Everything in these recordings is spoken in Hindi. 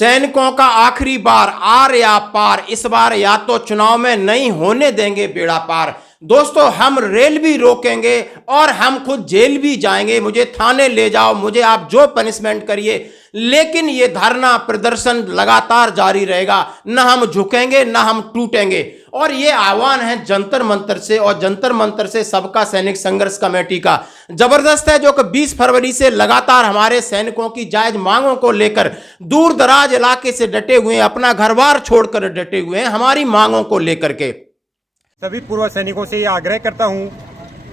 सैनिकों का आखिरी बार आर या पार, इस बार या तो चुनाव में नहीं होने देंगे बेड़ा पार। दोस्तों, हम रेल भी रोकेंगे और हम खुद जेल भी जाएंगे। मुझे थाने ले जाओ, मुझे आप जो पनिशमेंट करिए, लेकिन ये धरना प्रदर्शन लगातार जारी रहेगा। न हम झुकेंगे न हम टूटेंगे। और ये आह्वान है जंतर मंतर से, और जंतर मंतर से सबका सैनिक संघर्ष कमेटी का जबरदस्त है, जो कि 20 फरवरी से लगातार हमारे सैनिकों की जायज मांगों को लेकर दूर दराज इलाके से डटे हुए हैं, अपना घर बार छोड़कर डटे हुए हैं हमारी मांगों को लेकर के। सभी पूर्व सैनिकों से ये आग्रह करता हूं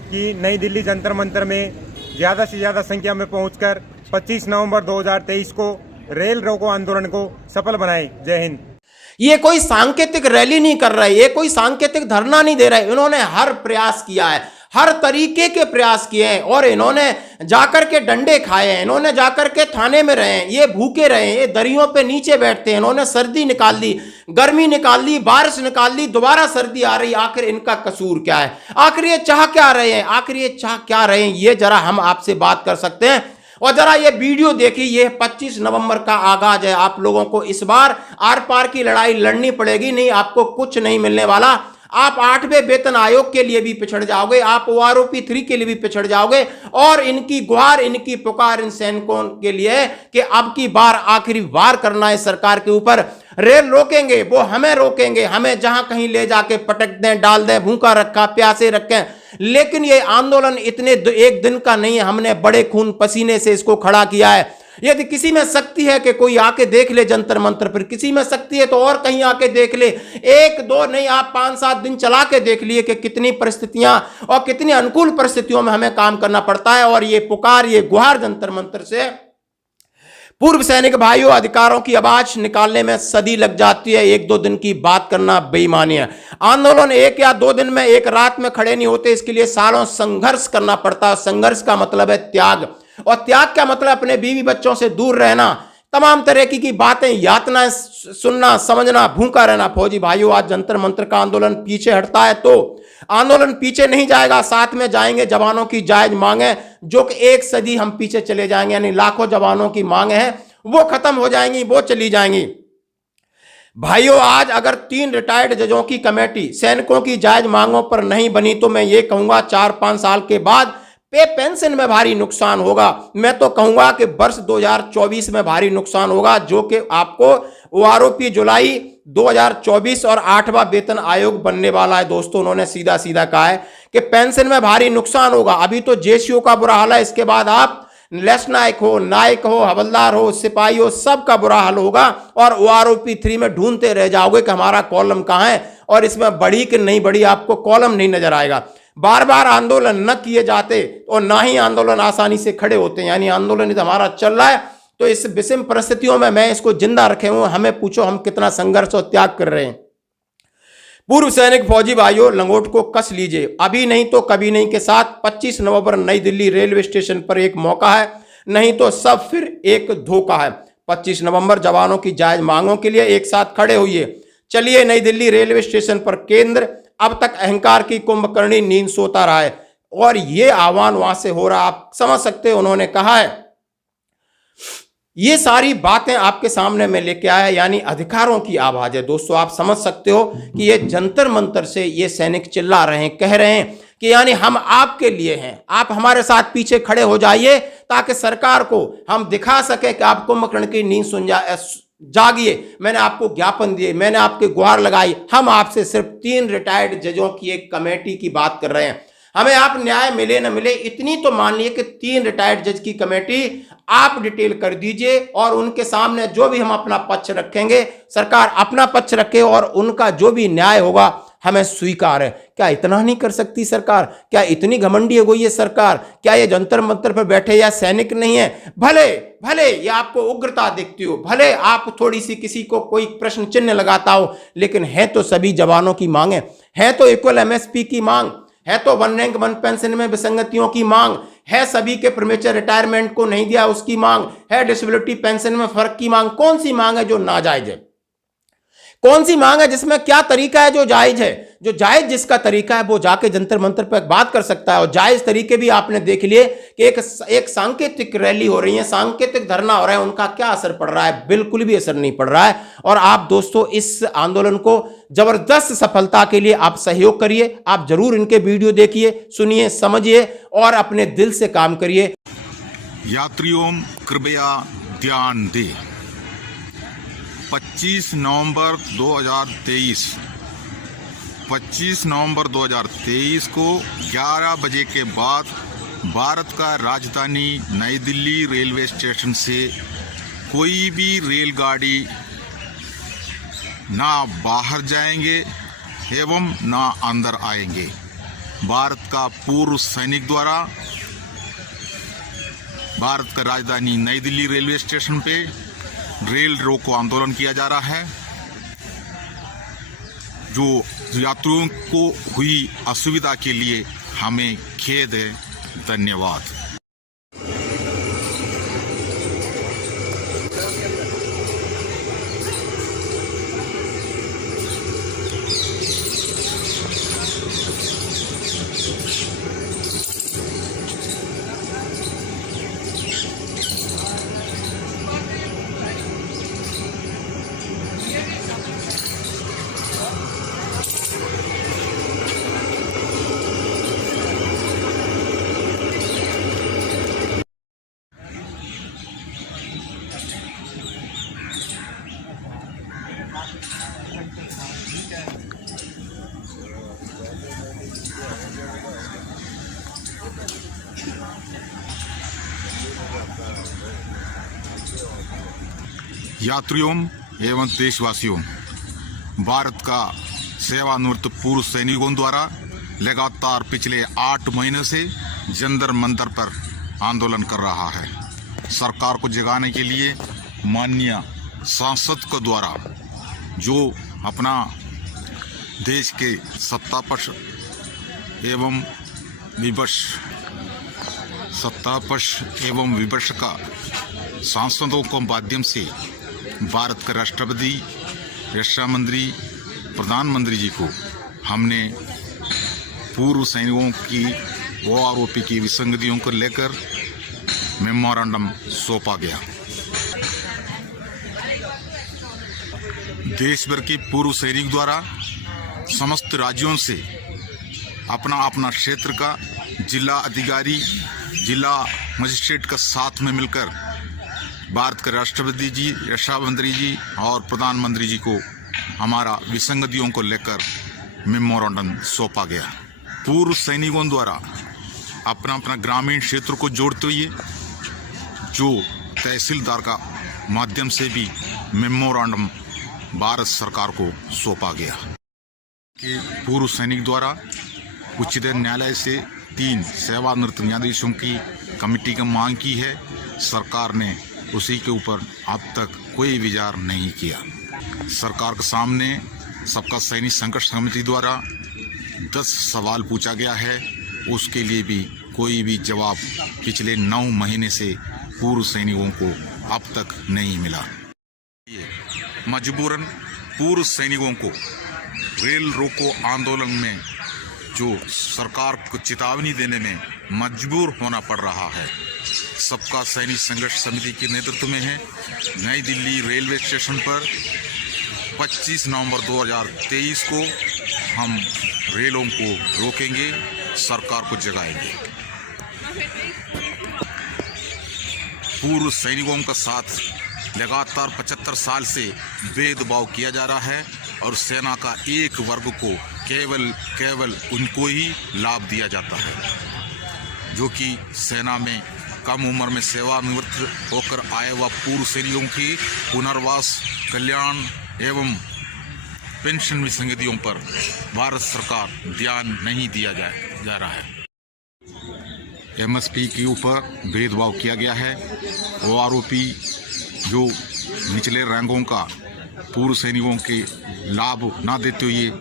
कि नई दिल्ली जंतर मंतर में ज्यादा से ज्यादा संख्या में पहुंचकर 25 नवंबर 2023 को रेल रोको आंदोलन को सफल बनाएं। जय हिंद। ये कोई सांकेतिक रैली नहीं कर रहे, ये कोई सांकेतिक धरना नहीं दे रहे। इन्होंने हर प्रयास किया है, हर तरीके के प्रयास किए हैं, और इन्होंने जाकर के डंडे खाए हैं, इन्होंने जाकर के थाने में रहे हैं, ये भूखे रहे हैं, ये दरियों पे नीचे बैठते हैं। इन्होंने सर्दी निकाल दी, गर्मी निकाल दी, बारिश निकाल दी, दोबारा सर्दी आ रही। आखिर इनका कसूर क्या है? आखिर ये चाह क्या रहे हैं? आखिर ये चाह क्या रहे हैं? ये जरा हम आपसे बात कर सकते हैं। और जरा ये वीडियो देखिए, ये 25 नवंबर का आगाज है। आप लोगों को इस बार आर पार की लड़ाई लड़नी पड़ेगी, नहीं आपको कुछ नहीं मिलने वाला। आप 8वें वेतन आयोग के लिए भी पिछड़ जाओगे, आप OROP 3 के लिए भी पिछड़ जाओगे। और इनकी गुहार, इनकी पुकार इन सैनिकों के लिए कि अब की बार आखिरी वार करना है सरकार के ऊपर। रेल रोकेंगे, वो हमें रोकेंगे, हमें जहां कहीं ले जाके पटक दें, डाल दें, भूखा रखा प्यासे रखें, लेकिन ये आंदोलन इतने एक दिन का नहीं है। हमने बड़े खून पसीने से इसको खड़ा किया है। यदि किसी में शक्ति है कि कोई आके देख ले जंतर मंतर पर, किसी में शक्ति है तो और कहीं आके देख ले। 1-2 नहीं, आप 5-7 दिन चला के देख लिए कि कितनी परिस्थितियां और कितनी अनुकूल परिस्थितियों में हमें काम करना पड़ता है। और ये पुकार, ये गुहार जंतर मंतर से पूर्व सैनिक भाइयों, अधिकारों की आवाज निकालने में सदी लग जाती है। 1-2 दिन की बात करना बेईमानी है। आंदोलन 1 या 2 दिन में, एक रात में खड़े नहीं होते, इसके लिए सालों संघर्ष करना पड़ता है। संघर्ष का मतलब है त्याग, और त्याग का मतलब अपने बीवी बच्चों से दूर रहना, तमाम तरह की बातें, यातनाएं सुनना, समझना, भूखा रहना। फौजी भाइयों, आज जंतर मंतर का आंदोलन पीछे हटता है तो आंदोलन पीछे नहीं जाएगा, साथ में जाएंगे। जवानों की जायज मांगे, जो कि 1 सदी हम पीछे चले जाएंगे, यानी लाखों जवानों की मांगे हैं, वो खत्म हो जाएंगी, वो चली जाएंगी। भाइयों, आज अगर 3 रिटायर्ड जजों की कमेटी सैनिकों की जायज मांगों पर नहीं बनी, तो मैं ये कहूंगा 4-5 साल के बाद पे पेंशन में भारी नुकसान होगा। मैं तो कहूंगा कि वर्ष 2024 में भारी नुकसान होगा, जो कि आपको OROP जुलाई 2024 और 8वां वेतन आयोग बनने वाला है। दोस्तों, उन्होंने सीधा सीधा कहा है कि पेंशन में भारी नुकसान होगा। अभी तो JCO का बुरा हाल है, इसके बाद आप लेफ्ट नायक हो, नायक हो, हवलदार हो, सिपाही हो, सबका बुरा हाल होगा। और OROP 3 में ढूंढते रह जाओगे कि हमारा कॉलम कहां है, और इसमें बढ़ी कि नहीं बढ़ी, आपको कॉलम नहीं नजर आएगा। बार बार आंदोलन न किए जाते और ना ही आंदोलन आसानी से खड़े होते हैं, यानी आंदोलन तो हमारा चल रहा है। तो इस विषम परिस्थितियों में मैं इसको जिंदा रखे हूं। हमें पूछो हम कितना संघर्ष और त्याग कर रहे हैं। पूर्व सैनिक फौजी भाइयों, लंगोट को कस लीजिए, अभी नहीं तो कभी नहीं के साथ 25 नवंबर नई दिल्ली रेलवे स्टेशन पर एक मौका है, नहीं तो सब फिर एक धोखा है। 25 नवंबर जवानों की जायज मांगों के लिए एक साथ खड़े होइए। चलिए नई दिल्ली रेलवे स्टेशन पर। केंद्र अब तक अहंकार की कुंभकर्णी नींद सोता रहा है, और यह आह्वान वहां से हो रहा, आप समझ सकते हो। उन्होंने कहा है, ये सारी बातें आपके सामने में लेके आया, यानी अधिकारों की आवाज है। दोस्तों, आप समझ सकते हो कि ये जंतर मंतर से ये सैनिक चिल्ला रहे हैं, कह रहे हैं कि यानी हम आपके लिए हैं, आप हमारे साथ पीछे खड़े हो जाइए, ताकि सरकार को हम दिखा सके कि आप कुंभकर्ण की नींद जागिए। मैंने आपको ज्ञापन दिए, मैंने आपके गुहार लगाई। हम आपसे सिर्फ 3 रिटायर्ड जजों की एक कमेटी की बात कर रहे हैं। हमें आप न्याय मिले न मिले, इतनी तो मान लिए कि 3 रिटायर्ड जज की कमेटी आप डिटेल कर दीजिए, और उनके सामने जो भी हम अपना पक्ष रखेंगे, सरकार अपना पक्ष रखे, और उनका जो भी न्याय होगा हमें स्वीकार है। क्या इतना नहीं कर सकती सरकार? क्या इतनी घमंडी हो गई है सरकार? क्या ये जंतर मंतर पर बैठे या सैनिक नहीं है? भले भले ये आपको उग्रता दिखती हो, भले आप थोड़ी सी किसी को कोई प्रश्न चिन्ह लगाता हो, लेकिन है तो सभी जवानों की मांगे, है तो इक्वल MSP की मांग, है तो 1 रैंक 1 पेंशन में विसंगतियों की मांग है, सभी के प्रीमेच्योर रिटायरमेंट को नहीं दिया उसकी मांग है, डिसेबिलिटी पेंशन में फर्क की मांग। कौन सी मांग है जो नाजायज है? कौन सी मांग है जिसमें क्या तरीका है जो जायज है? जो जायज जिसका तरीका है वो जाके जंतर मंतर पर बात कर सकता है। और जायज तरीके भी आपने देख लिए कि एक सांकेतिक रैली हो रही है, सांकेतिक धरना हो रहा है, उनका क्या असर पड़ रहा है? बिल्कुल भी असर नहीं पड़ रहा है। और आप दोस्तों इस आंदोलन को जबरदस्त सफलता के लिए आप सहयोग करिए। आप जरूर इनके वीडियो देखिए, सुनिए, समझिए और अपने दिल से काम करिए। यात्रियों कृपया ध्यान दें, 25 नवंबर 2023 को 11 बजे के बाद भारत का राजधानी नई दिल्ली रेलवे स्टेशन से कोई भी रेलगाड़ी ना बाहर जाएंगे एवं ना अंदर आएंगे। भारत का पूर्व सैनिक द्वारा भारत का राजधानी नई दिल्ली रेलवे स्टेशन पे रेल रोको आंदोलन किया जा रहा है। जो यात्रियों को हुई असुविधा के लिए हमें खेद है। धन्यवाद। यात्रियों एवं देशवासियों, भारत का सेवानिवृत्त पूर्व सैनिकों द्वारा लगातार पिछले 8 महीने से जंतर मंतर पर आंदोलन कर रहा है। सरकार को जगाने के लिए माननीय सांसद के द्वारा जो अपना देश के सत्तापक्ष एवं विपक्ष का सांसदों के माध्यम से भारत के राष्ट्रपति, रक्षा मंत्री, प्रधानमंत्री जी को हमने पूर्व सैनिकों की OROP की विसंगतियों को लेकर मेमोरेंडम सौंपा गया। देश भर के पूर्व सैनिक द्वारा समस्त राज्यों से अपना अपना क्षेत्र का जिला अधिकारी, जिला मजिस्ट्रेट का साथ में मिलकर भारत के राष्ट्रपति जी, रक्षा मंत्री जी और प्रधानमंत्री जी को हमारा विसंगतियों को लेकर मेमोरेंडम सौंपा गया। पूर्व सैनिकों द्वारा अपना अपना ग्रामीण क्षेत्र को जोड़ते हुए जो तहसीलदार का माध्यम से भी मेमोरेंडम भारत सरकार को सौंपा गया कि पूर्व सैनिक द्वारा उच्चतम न्यायालय से 3 सेवानिवृत्त न्यायाधीशों की कमेटी का मांग की है। सरकार ने उसी के ऊपर अब तक कोई विचार नहीं किया। सरकार के सामने सबका सैनिक संघर्ष समिति द्वारा 10 सवाल पूछा गया है, उसके लिए भी कोई भी जवाब पिछले 9 महीने से पूर्व सैनिकों को अब तक नहीं मिला। मजबूरन पूर्व सैनिकों को रेल रोको आंदोलन में जो सरकार को चेतावनी देने में मजबूर होना पड़ रहा है। सबका सैनिक संघर्ष समिति के नेतृत्व में है नई दिल्ली रेलवे स्टेशन पर 25 नवंबर 2023 को हम रेलों को रोकेंगे, सरकार को जगाएंगे। पूर्व सैनिकों का साथ लगातार 75 साल से भेदभाव किया जा रहा है और सेना का एक वर्ग को केवल उनको ही लाभ दिया जाता है, जो कि सेना में कम उम्र में सेवानिवृत्त होकर आए हुआ पूर्व सैनिकों की पुनर्वास, कल्याण एवं पेंशन विसंगतियों पर भारत सरकार ध्यान नहीं दिया जा रहा है। MSP के ऊपर भेदभाव किया गया है। OROP जो निचले रैंकों का पूर्व सैनिकों के लाभ ना देते हुए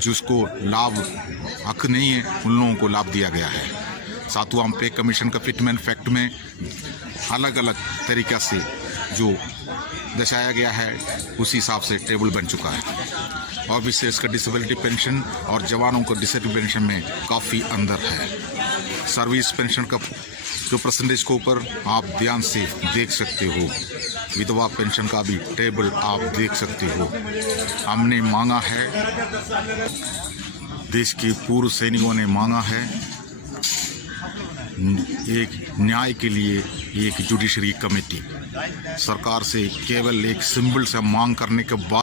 जिसको लाभ हक नहीं है उन लोगों को लाभ दिया गया है। सातवां पे कमीशन का फिटमेंट फैक्ट में अलग अलग तरीक़ा से जो दर्शाया गया है उसी हिसाब से टेबल बन चुका है ऑफिसर्स का डिसेबिलिटी पेंशन और जवानों का डिसेबिलिटी पेंशन में काफ़ी अंतर है। सर्विस पेंशन का जो परसेंटेज के ऊपर आप ध्यान से देख सकते हो। विधवा पेंशन का भी टेबल आप देख सकते हो। हमने मांगा है, देश के पूर्व सैनिकों ने मांगा है एक न्याय के लिए एक जुडिशरी कमेटी। सरकार से केवल एक सिंबल से मांग करने के बाद